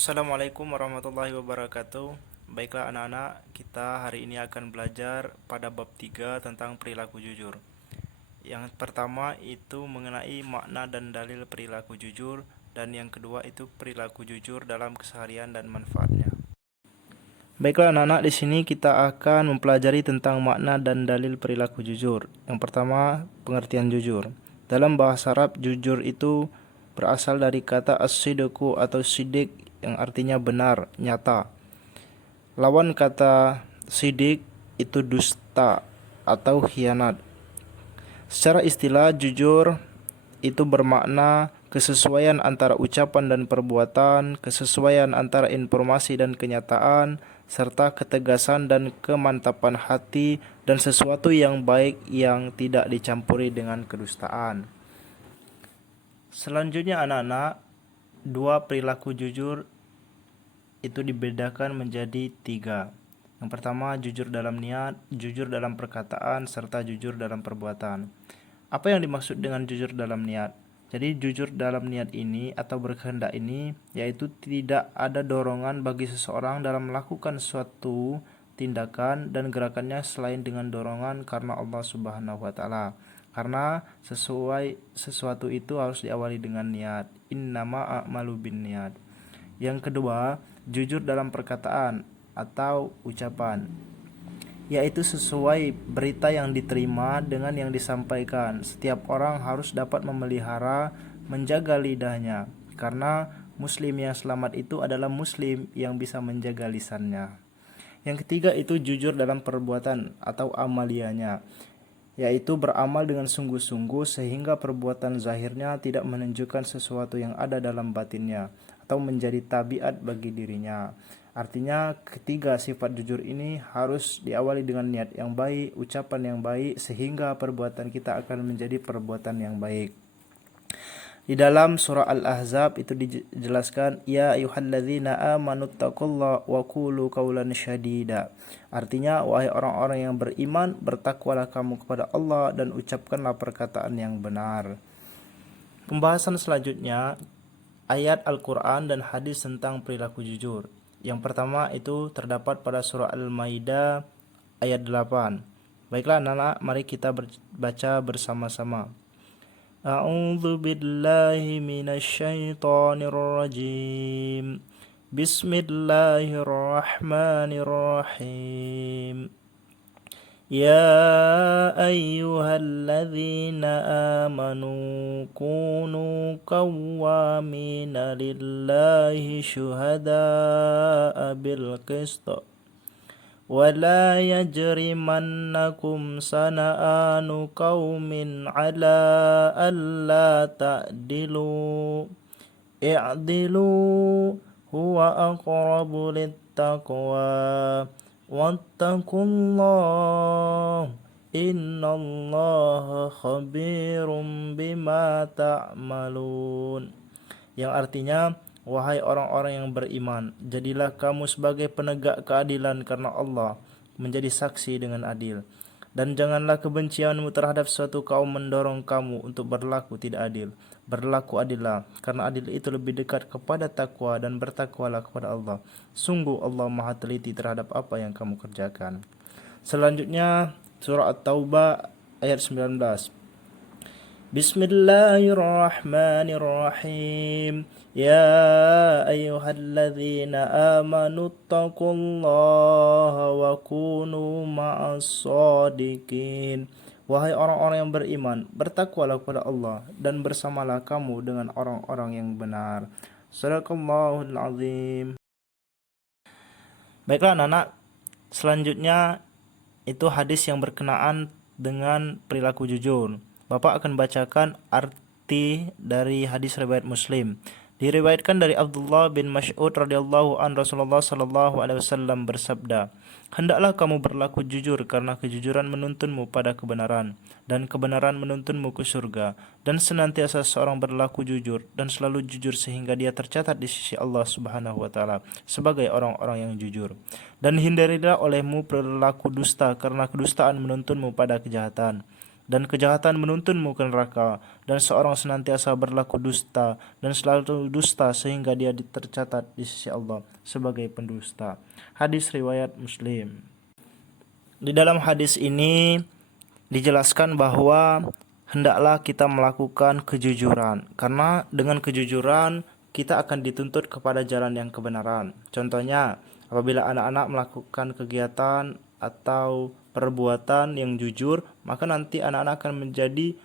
Assalamualaikum warahmatullahi wabarakatuh. Baiklah anak-anak, kita hari ini akan belajar pada bab 3 tentang perilaku jujur. Yang pertama itu mengenai makna dan dalil perilaku jujur, dan yang kedua itu perilaku jujur dalam keseharian dan manfaatnya. Baiklah anak-anak, di sini kita akan mempelajari tentang makna dan dalil perilaku jujur. Yang pertama, pengertian jujur. Dalam bahasa Arab, jujur itu berasal dari kata as-sidqu atau sidik yang artinya benar, nyata. Lawan kata sidik itu dusta atau khianat. Secara istilah, jujur itu bermakna kesesuaian antara ucapan dan perbuatan, kesesuaian antara informasi dan kenyataan, serta ketegasan dan kemantapan hati dan sesuatu yang baik yang tidak dicampuri dengan kedustaan. Selanjutnya anak-anak, dua perilaku jujur itu dibedakan menjadi tiga. Yang pertama, jujur dalam niat, jujur dalam perkataan, serta jujur dalam perbuatan. Apa yang dimaksud dengan jujur dalam niat? Jadi jujur dalam niat ini atau berkehendak ini yaitu tidak ada dorongan bagi seseorang dalam melakukan suatu tindakan dan gerakannya selain dengan dorongan karena Allah Subhanahu wa taala. Karena sesuatu itu harus diawali dengan niat. Innama a'malu binniyat. Yang kedua, jujur dalam perkataan atau ucapan, yaitu sesuai berita yang diterima dengan yang disampaikan. Setiap orang harus dapat memelihara, menjaga lidahnya, karena muslim yang selamat itu adalah muslim yang bisa menjaga lisannya. Yang ketiga itu jujur dalam perbuatan atau amalianya, yaitu beramal dengan sungguh-sungguh sehingga perbuatan zahirnya tidak menunjukkan sesuatu yang ada dalam batinnya atau menjadi tabiat bagi dirinya. Artinya ketiga sifat jujur ini harus diawali dengan niat yang baik, ucapan yang baik, sehingga perbuatan kita akan menjadi perbuatan yang baik. Di dalam surah Al-Ahzab itu dijelaskan, ya ayyuhalladzina amanu taqullaha wa qulu qawlan syadida. Artinya, wahai orang-orang yang beriman, bertakwalah kamu kepada Allah dan ucapkanlah perkataan yang benar. Pembahasan selanjutnya, ayat Al-Quran dan hadis tentang perilaku jujur. Yang pertama itu terdapat pada surah Al-Maidah ayat 8. Baiklah anak-anak, mari kita baca bersama-sama. A'udzu billahi minasyaitonir rajim. Bismillahirrahmanirrahim. Ya ayyuhalladzina amanu kunu qawwamina lillahi syuhada'a bil qist wa la yajrimannakum sana'anu qaumin ala alla ta'dilu i'dilu huwa aqrabu littaqwa wattaqullah innallaha khabirum bima ta'malun. Yang artinya, wahai orang-orang yang beriman, jadilah kamu sebagai penegak keadilan karena Allah, menjadi saksi dengan adil. Dan janganlah kebencianmu terhadap suatu kaum mendorong kamu untuk berlaku tidak adil. Berlaku adillah, karena adil itu lebih dekat kepada takwa, dan bertakwalah kepada Allah. Sungguh Allah maha teliti terhadap apa yang kamu kerjakan. Selanjutnya surah At-Taubah ayat 19. Bismillahirrahmanirrahim. Ya ayyuhalladzina amanu taqullaha wa kunu ma'as shadiqin. Wahai orang-orang yang beriman, bertakwalah kepada Allah dan bersamalah kamu dengan orang-orang yang benar. Shadaqallahul azim. Baiklah anak-anak, selanjutnya itu hadis yang berkenaan dengan perilaku jujur. Bapak akan bacakan arti dari hadis riwayat Muslim. Diriwayatkan dari Abdullah bin Mas'ud radhiyallahu an, Rasulullah sallallahu alaihi wasallam bersabda, hendaklah kamu berlaku jujur karena kejujuran menuntunmu pada kebenaran dan kebenaran menuntunmu ke surga, dan senantiasa seorang berlaku jujur dan selalu jujur sehingga dia tercatat di sisi Allah Subhanahu wa taala sebagai orang-orang yang jujur. Dan hindarilah olehmu perilaku dusta karena kedustaan menuntunmu pada kejahatan, dan kejahatan menuntunmu ke neraka, dan seorang senantiasa berlaku dusta dan selalu dusta sehingga dia tercatat di sisi Allah sebagai pendusta. Hadis riwayat Muslim. Di dalam hadis ini dijelaskan bahwa hendaklah kita melakukan kejujuran, karena dengan kejujuran kita akan dituntut kepada jalan yang kebenaran. Contohnya, apabila anak-anak melakukan kegiatan atau perbuatan yang jujur, maka nanti anak-anak akan menjadi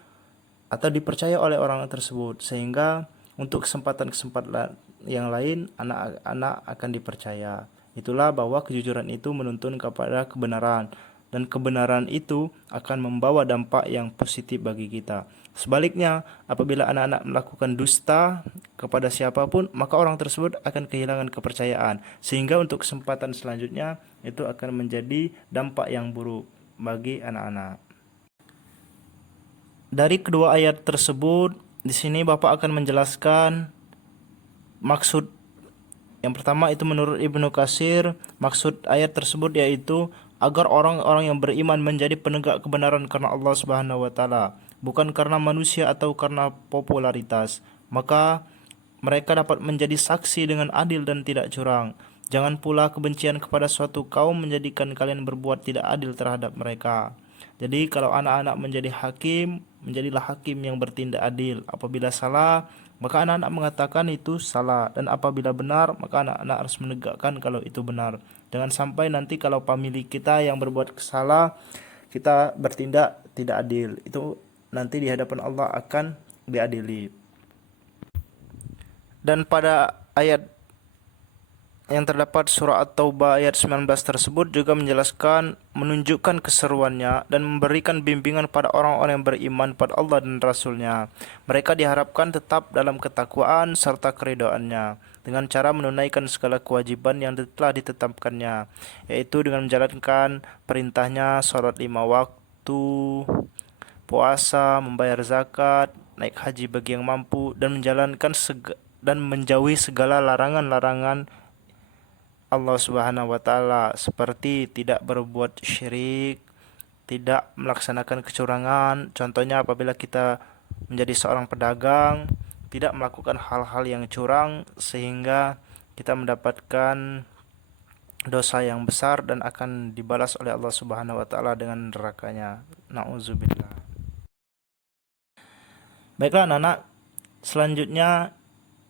atau dipercaya oleh orang tersebut, sehingga untuk kesempatan-kesempatan yang lain anak-anak akan dipercaya. Itulah bahwa kejujuran itu menuntun kepada kebenaran, dan kebenaran itu akan membawa dampak yang positif bagi kita. Sebaliknya, apabila anak-anak melakukan dusta kepada siapapun, maka orang tersebut akan kehilangan kepercayaan, sehingga untuk kesempatan selanjutnya itu akan menjadi dampak yang buruk bagi anak-anak. Dari kedua ayat tersebut, di sini Bapak akan menjelaskan maksud. Yang pertama itu menurut Ibnu Katsir, maksud ayat tersebut yaitu agar orang-orang yang beriman menjadi penegak kebenaran karena Allah Subhanahu wa taala, bukan karena manusia atau karena popularitas. Maka mereka dapat menjadi saksi dengan adil dan tidak curang. Jangan pula kebencian kepada suatu kaum menjadikan kalian berbuat tidak adil terhadap mereka. Jadi kalau anak-anak menjadi hakim, menjadilah hakim yang bertindak adil. Apabila salah, maka anak-anak mengatakan itu salah, dan apabila benar, maka anak-anak harus menegakkan kalau itu benar. Jangan sampai nanti kalau pemilik kita yang berbuat salah, kita bertindak tidak adil. Itu nanti di hadapan Allah akan diadili. Dan pada ayat yang terdapat surah At-Taubah ayat 19 tersebut juga menjelaskan, menunjukkan keseruannya dan memberikan bimbingan pada orang-orang yang beriman pada Allah dan Rasul-Nya. Mereka diharapkan tetap dalam ketakwaan serta keridhaannya dengan cara menunaikan segala kewajiban yang telah ditetapkannya, yaitu dengan menjalankan perintahnya, salat 5 waktu, puasa, membayar zakat, naik haji bagi yang mampu, dan menjauhi segala larangan-larangan Allah Subhanahu wa taala, seperti tidak berbuat syirik, tidak melaksanakan kecurangan. Contohnya apabila kita menjadi seorang pedagang, tidak melakukan hal-hal yang curang sehingga kita mendapatkan dosa yang besar dan akan dibalas oleh Allah Subhanahu wa taala dengan nerakanya. Nauzubillah. Baiklah anak-anak, selanjutnya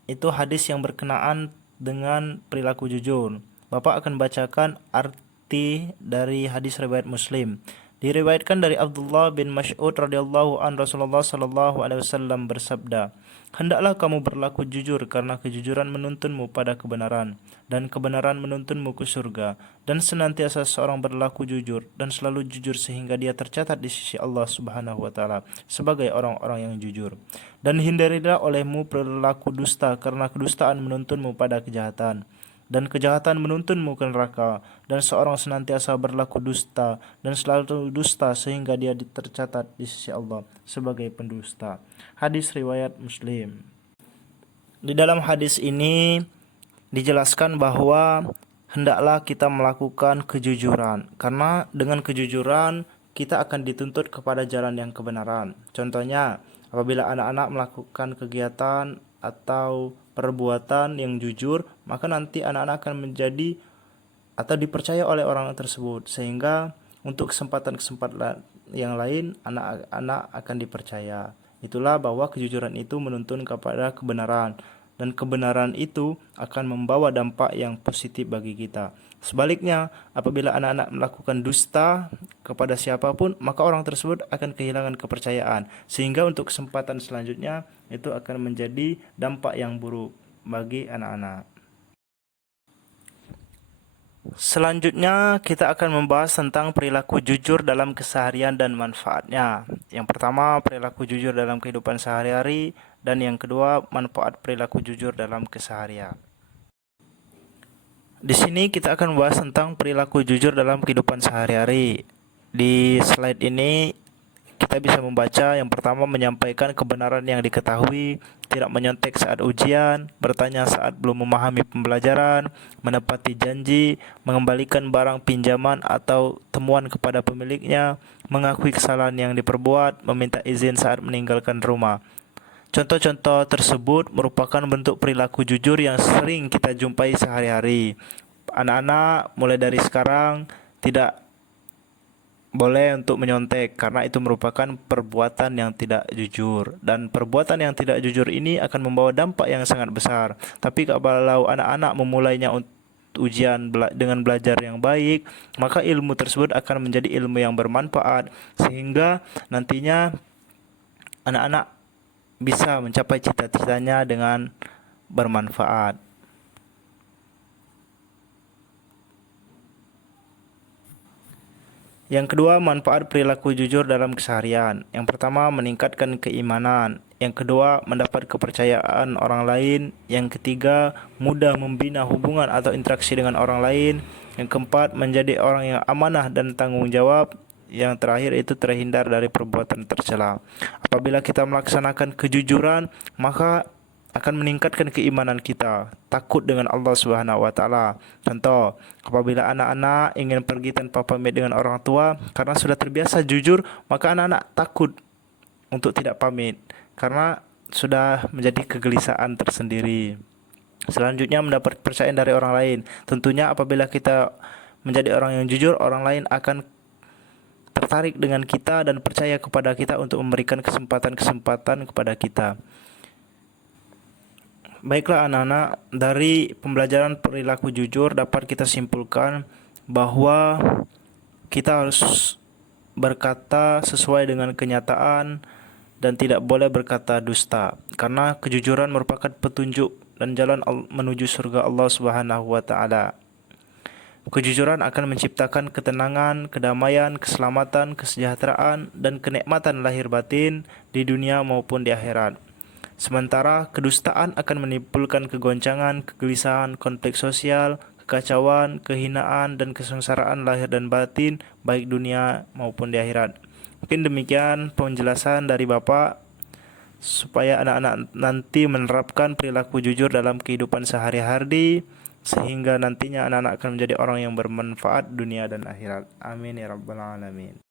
itu hadis yang berkenaan dengan perilaku jujur. Bapak akan bacakan arti dari hadis riwayat Muslim. Diriwayatkan dari Abdullah bin Mas'ud radhiyallahu an, Rasulullah sallallahu alaihi wasallam bersabda, "Hendaklah kamu berlaku jujur karena kejujuran menuntunmu pada kebenaran, dan kebenaran menuntunmu ke surga, dan senantiasa seorang berlaku jujur dan selalu jujur sehingga dia tercatat di sisi Allah Subhanahu wa taala sebagai orang-orang yang jujur. Dan hindarilah olehmu perilaku dusta karena kedustaan menuntunmu pada kejahatan, dan kejahatan menuntunmu ke neraka, dan seorang senantiasa berlaku dusta dan selalu dusta sehingga dia tercatat di sisi Allah sebagai pendusta." Hadis riwayat Muslim. Di dalam hadis ini dijelaskan bahwa hendaklah kita melakukan kejujuran, karena dengan kejujuran kita akan dituntut kepada jalan yang kebenaran. Contohnya, apabila anak-anak melakukan kegiatan atau perbuatan yang jujur, maka nanti anak-anak akan menjadi atau dipercaya oleh orang tersebut, sehingga untuk kesempatan-kesempatan yang lain anak-anak akan dipercaya. Itulah bahwa kejujuran itu menuntun kepada kebenaran, dan kebenaran itu akan membawa dampak yang positif bagi kita. Sebaliknya, apabila anak-anak melakukan dusta kepada siapapun, maka orang tersebut akan kehilangan kepercayaan, sehingga untuk kesempatan selanjutnya itu akan menjadi dampak yang buruk bagi anak-anak. Selanjutnya kita akan membahas tentang perilaku jujur dalam keseharian dan manfaatnya. Yang pertama, perilaku jujur dalam kehidupan sehari-hari, dan yang kedua, manfaat perilaku jujur dalam keseharian. Di sini kita akan membahas tentang perilaku jujur dalam kehidupan sehari-hari. Di slide ini kita kita bisa membaca. Yang pertama, menyampaikan kebenaran yang diketahui, tidak menyontek saat ujian, bertanya saat belum memahami pembelajaran, menepati janji, mengembalikan barang pinjaman atau temuan kepada pemiliknya, mengakui kesalahan yang diperbuat, meminta izin saat meninggalkan rumah. Contoh-contoh tersebut merupakan bentuk perilaku jujur yang sering kita jumpai sehari-hari. Anak-anak mulai dari sekarang tidak boleh untuk menyontek karena itu merupakan perbuatan yang tidak jujur, dan perbuatan yang tidak jujur ini akan membawa dampak yang sangat besar. Tapi kalau anak-anak memulainya dengan belajar yang baik, maka ilmu tersebut akan menjadi ilmu yang bermanfaat sehingga nantinya anak-anak bisa mencapai cita-citanya dengan bermanfaat. Yang kedua, manfaat perilaku jujur dalam keseharian. Yang pertama, meningkatkan keimanan. Yang kedua, mendapat kepercayaan orang lain. Yang ketiga, mudah membina hubungan atau interaksi dengan orang lain. Yang keempat, menjadi orang yang amanah dan tanggung jawab. Yang terakhir itu terhindar dari perbuatan tercela. Apabila kita melaksanakan kejujuran, maka akan meningkatkan keimanan kita, takut dengan Allah Subhanahu wa taala. Contoh, apabila anak-anak ingin pergi tanpa pamit dengan orang tua karena sudah terbiasa jujur, maka anak-anak takut untuk tidak pamit karena sudah menjadi kegelisahan tersendiri. Selanjutnya, mendapat kepercayaan dari orang lain. Tentunya apabila kita menjadi orang yang jujur, orang lain akan tertarik dengan kita dan percaya kepada kita untuk memberikan kesempatan-kesempatan kepada kita. Baiklah anak-anak, dari pembelajaran perilaku jujur dapat kita simpulkan bahwa kita harus berkata sesuai dengan kenyataan dan tidak boleh berkata dusta, karena kejujuran merupakan petunjuk dan jalan menuju surga Allah Subhanahu wa taala. Kejujuran akan menciptakan ketenangan, kedamaian, keselamatan, kesejahteraan, dan kenikmatan lahir batin di dunia maupun di akhirat. Sementara kedustaan akan menimbulkan kegoncangan, kegelisahan, konflik sosial, kekacauan, kehinaan, dan kesengsaraan lahir dan batin baik dunia maupun di akhirat. Mungkin demikian penjelasan dari Bapak supaya anak-anak nanti menerapkan perilaku jujur dalam kehidupan sehari-hari, sehingga nantinya anak-anak akan menjadi orang yang bermanfaat dunia dan akhirat. Amin ya rabbal alamin.